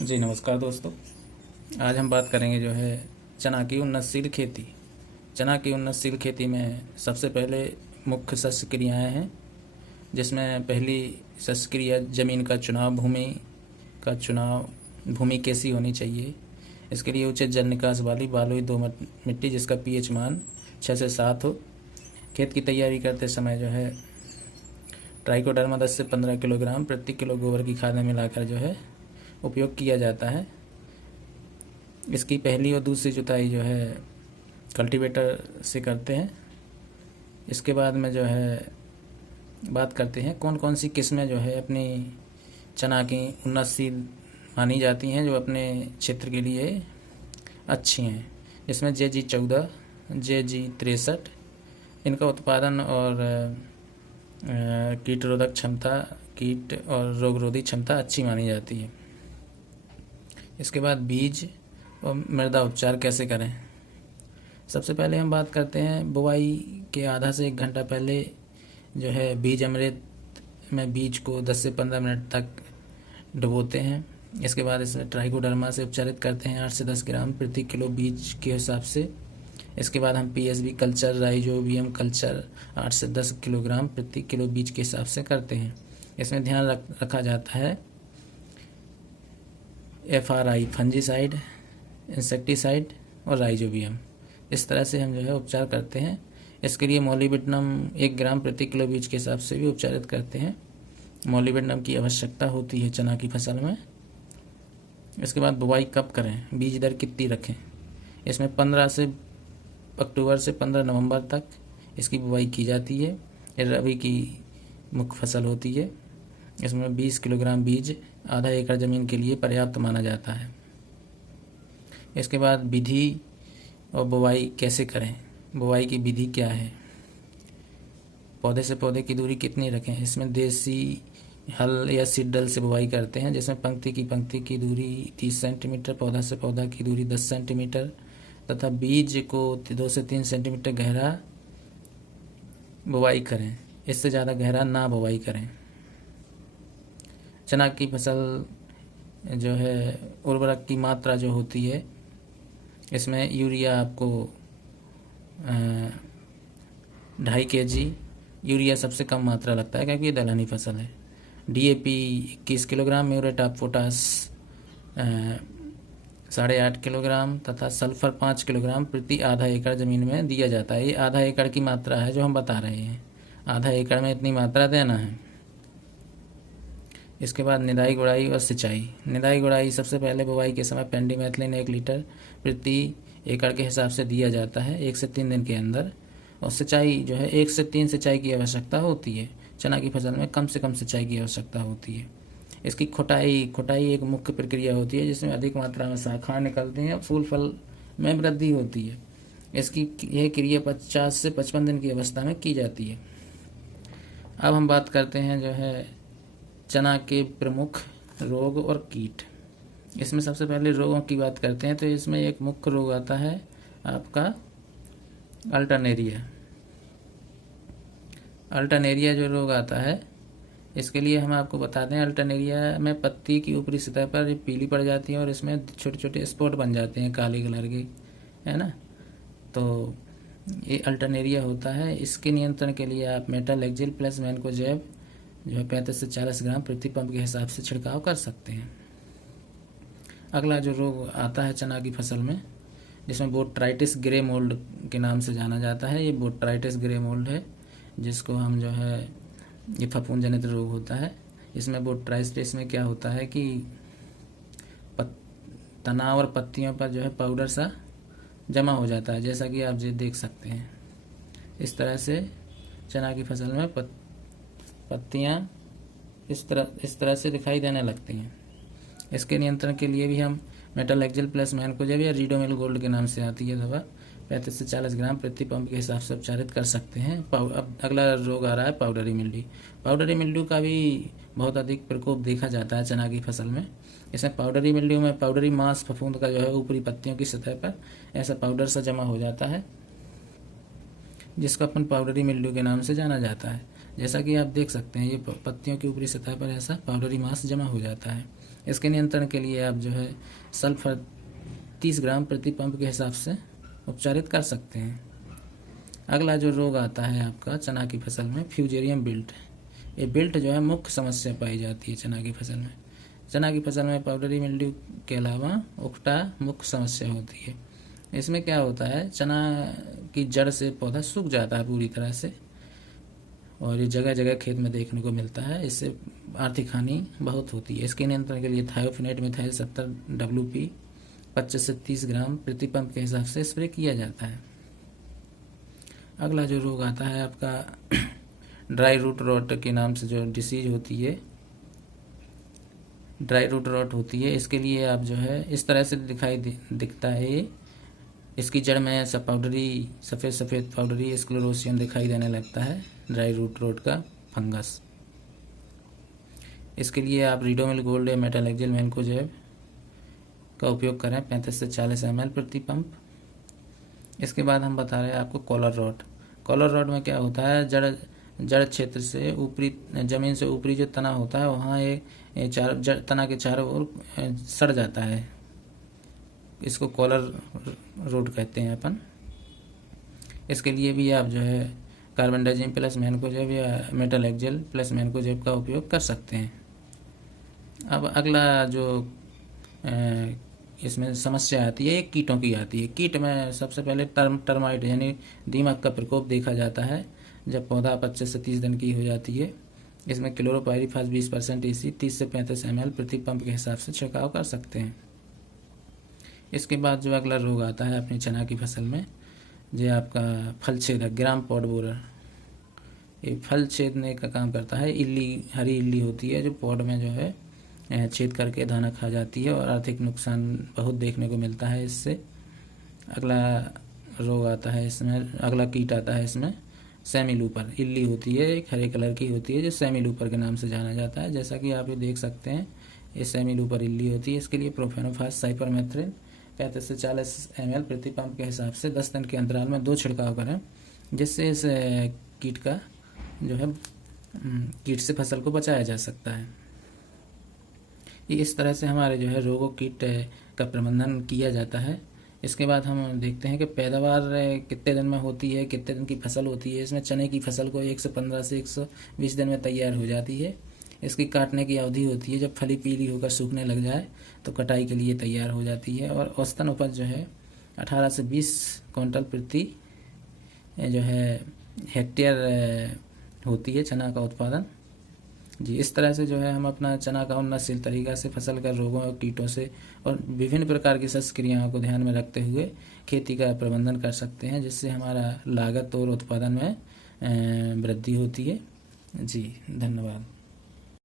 जी नमस्कार दोस्तों। आज हम बात करेंगे जो है चना की उन्नतशील खेती। चना की उन्नतशील खेती में सबसे पहले मुख्य शस्य क्रियाएँ हैं, जिसमें पहली शस्य क्रिया ज़मीन का चुनाव, भूमि कैसी होनी चाहिए। इसके लिए उचित जल निकास वाली बलुई दोमट मिट्टी जिसका पीएच मान 6 से 7 हो। खेत की तैयारी करते समय जो है ट्राइकोडर्मा 10 से 15 किलोग्राम प्रति किलो गोबर की खाद में मिलाकर जो है उपयोग किया जाता है। इसकी पहली और दूसरी जुताई जो है कल्टीवेटर से करते हैं। इसके बाद में जो है बात करते हैं कौन कौन सी किस्में जो है अपनी चना की उन्नतशील मानी जाती हैं, जो अपने क्षेत्र के लिए अच्छी हैं। इसमें JG14, JG63 इनका उत्पादन और कीट और रोगरोधी क्षमता अच्छी मानी जाती है। इसके बाद बीज और मृदा उपचार कैसे करें। सबसे पहले हम बात करते हैं बुवाई के आधा से 1 घंटा पहले जो है बीज अमृत में बीज को 10 से 15 मिनट तक डुबोते हैं। इसके बाद इसमें ट्राइकोडर्मा से उपचारित करते हैं 8 से 10 ग्राम प्रति किलो बीज के हिसाब से। इसके बाद हम PSB कल्चर, राइजोबियम कल्चर 8 से 10 किलोग्राम प्रति किलो बीज के हिसाब से करते हैं। इसमें ध्यान रखा जाता है FRI फंजीसाइड, इंसेक्टिसाइड और राइजोबियम। इस तरह से हम जो है उपचार करते हैं। इसके लिए मोलिबेडनम 1 ग्राम प्रति किलो बीज के हिसाब से भी उपचारित करते हैं। मोलिबेडनम की आवश्यकता होती है चना की फसल में। इसके बाद बुवाई कब करें, बीज दर कितनी रखें। इसमें 15 अक्टूबर से 15 नवंबर तक इसकी बुवाई की जाती है। ये रबी की मुख्य फसल होती है। इसमें 20 किलोग्राम बीज आधा एकड़ ज़मीन के लिए पर्याप्त माना जाता है। इसके बाद विधि और बुवाई कैसे करें, बुवाई की विधि क्या है, पौधे से पौधे की दूरी कितनी रखें। इसमें देसी हल या सीडल से बुवाई करते हैं, जिसमें पंक्ति की दूरी 30 सेंटीमीटर, पौधा से पौधा की दूरी 10 सेंटीमीटर तथा बीज को 2 से 3 सेंटीमीटर गहरा बुवाई करें। इससे ज़्यादा गहरा ना बुवाई करें। चना की फसल जो है उर्वरक की मात्रा जो होती है, इसमें यूरिया आपको 2.5 kg यूरिया सबसे कम मात्रा लगता है, क्योंकि ये दलहनी फसल है। DAP 21 kilogram, muriate of potash 8.5 kilogram तथा सल्फर 5 किलोग्राम प्रति आधा एकड़ ज़मीन में दिया जाता है। ये आधा एकड़ की मात्रा है जो हम बता रहे हैं, आधा एकड़ में इतनी मात्रा देना है। इसके बाद निदाई, गुड़ाई और सिंचाई। निदाई गुड़ाई सबसे पहले बुवाई के समय पेंडिमेथलिन 1 लीटर प्रति एकड़ के हिसाब से दिया जाता है 1 से 3 दिन के अंदर। और सिंचाई जो है 1 से 3 सिंचाई की आवश्यकता होती है। चना की फसल में कम से कम सिंचाई की आवश्यकता होती है। इसकी खुटाई एक मुख्य प्रक्रिया होती है, जिसमें अधिक मात्रा में शाखाएं निकलती हैं और फूल फल में वृद्धि होती है। इसकी यह क्रिया 50 से 55 दिन की अवस्था में की जाती है। अब हम बात करते हैं जो है चना के प्रमुख रोग और कीट। इसमें सबसे पहले रोगों की बात करते हैं, तो इसमें एक मुख्य रोग आता है आपका अल्टरनेरिया जो रोग आता है, इसके लिए हम आपको बता दें, अल्टरनेरिया में पत्ती की ऊपरी सतह पर पीली पड़ जाती है और इसमें छोटे छोटे स्पॉट बन जाते हैं काले कलर के, है ना। तो ये अल्टरनेरिया होता है। इसके नियंत्रण के लिए आप मेटालेक्जिल प्लस मैनकोजेब जो है 35 से 40 ग्राम प्रति पंप के हिसाब से छिड़काव कर सकते हैं। अगला जो रोग आता है चना की फसल में, जिसमें बोट्राइटिस ग्रे मोल्ड के नाम से जाना जाता है। ये बोट्राइटिस ग्रे मोल्ड है, जिसको हम जो है ये फफूंद जनित रोग होता है। इसमें बोट्राइटिस में क्या होता है कि तना और पत्तियों पर जो है पाउडर सा जमा हो जाता है, जैसा कि आप ये देख सकते हैं। इस तरह से चना की फसल में पत्तियां इस तरह से दिखाई देने लगती हैं। इसके नियंत्रण के लिए भी हम मेटालेक्जिल प्लस मैनकोजेब या रीडोमिल गोल्ड के नाम से आती है दवा 35 से 40 ग्राम प्रति पंप के हिसाब से उपचारित कर सकते हैं। अब अगला रोग आ रहा है पाउडरी मिल्ड्यू। पाउडरी मिल्ड्यू का भी बहुत अधिक प्रकोप देखा जाता है चना की फसल में। इसमें पाउडरी मिल्ड्यू में पाउडरी मांस फफूंद का जो है ऊपरी पत्तियों की सतह पर ऐसा पाउडर सा जमा हो जाता है, जिसको अपन पाउडरी मिल्ड्यू के नाम से जाना जाता है। जैसा कि आप देख सकते हैं, ये पत्तियों की ऊपरी सतह पर ऐसा पाउडरी मास जमा हो जाता है। इसके नियंत्रण के लिए आप जो है सल्फर 30 ग्राम प्रति पंप के हिसाब से उपचारित कर सकते हैं। अगला जो रोग आता है आपका चना की फसल में, फ्यूजेरियम बिल्ट। ये बिल्ट जो है मुख्य समस्या पाई जाती है चना की फसल में। चना की फसल में पाउडरी मिल्ड्यू के अलावा उकटा मुख्य समस्या होती है। इसमें क्या होता है, चना की जड़ से पौधा सूख जाता है पूरी तरह से, और ये जगह जगह खेत में देखने को मिलता है। इससे आर्थिक हानि बहुत होती है। इसके नियंत्रण के लिए थायोफिनेट मिथाइल 70 WP 25 से 30 ग्राम प्रति पंप के हिसाब से स्प्रे किया जाता है। अगला जो रोग आता है आपका ड्राई रूट रॉट के नाम से जो डिसीज होती है, ड्राई रूट रॉट होती है। इसके लिए आप जो है इस तरह से दिखता है ये। इसकी जड़ में ऐसा पाउडरी सफ़ेद सफ़ेद पाउडरी स्क्लेरोसियन दिखाई देने लगता है, ड्राई रूट रॉट का फंगस। इसके लिए आप रीडोमिल गोल्ड या मेटालेक्जिल मैनकोजेब का उपयोग करें 35 से 40 ml प्रति पंप। इसके बाद हम बता रहे हैं आपको कॉलर रॉट। कॉलर रॉट में क्या होता है, जड़ क्षेत्र से ऊपरी, जमीन से ऊपरी जो तना होता है वहाँ तना के चारों ओर सड़ जाता है। इसको कॉलर रोट कहते हैं अपन। इसके लिए भी आप जो है कार्बेंडाजिम प्लस मैनकोजेब या मेटालेक्जिल प्लस मैनकोजेब का उपयोग कर सकते हैं। अब अगला जो इसमें समस्या आती है, एक कीटों की आती है। कीट में सबसे पहले टर्माइट यानी दीमक का प्रकोप देखा जाता है जब पौधा 25 से 30 दिन की हो जाती है। इसमें क्लोरोपाइरीफास 20% EC 30 से 35 ml प्रति पंप के हिसाब से छिड़काव कर सकते हैं। इसके बाद जो अगला रोग आता है अपनी चना की फसल में, जो आपका फल छेदक ग्राम पॉड बोरर। ये फल छेदने का काम करता है। इल्ली, हरी इल्ली होती है जो पॉड में जो है छेद करके दाना खा जाती है, और आर्थिक नुकसान बहुत देखने को मिलता है इससे। अगला रोग आता है इसमें, अगला कीट आता है इसमें सेमी लूपर। इल्ली होती है, एक हरे कलर की होती है जो सेमी लूपर के नाम से जाना जाता है। जैसा कि आप ये देख सकते हैं, ये सेमी लूपर इल्ली होती है। इसके लिए प्रोफेनोफास साइपरमेथ्रिन 35 से 40 ml प्रति पंप के हिसाब से 10 दिन के अंतराल में 2 छिड़काव करें, जिससे इस कीट का जो है कीट से फसल को बचाया जा सकता है। इस तरह से हमारे जो है रोगों कीट का प्रबंधन किया जाता है। इसके बाद हम देखते हैं कि पैदावार कितने दिन में होती है, कितने दिन की फसल होती है। इसमें चने की फसल को 115 से 120 दिन में तैयार हो जाती है। इसकी काटने की अवधि होती है जब फली पीली होकर सूखने लग जाए तो कटाई के लिए तैयार हो जाती है, और औसतन उपज जो है 18 से 20 क्विंटल प्रति जो है हेक्टेयर होती है चना का उत्पादन। जी, इस तरह से जो है हम अपना चना का उन्नतशील तरीका से फसल कर रोगों और कीटों से और विभिन्न प्रकार की शस्त्र क्रियाओं को ध्यान में रखते हुए खेती का प्रबंधन कर सकते हैं, जिससे हमारा लागत और उत्पादन में वृद्धि होती है। जी, धन्यवाद।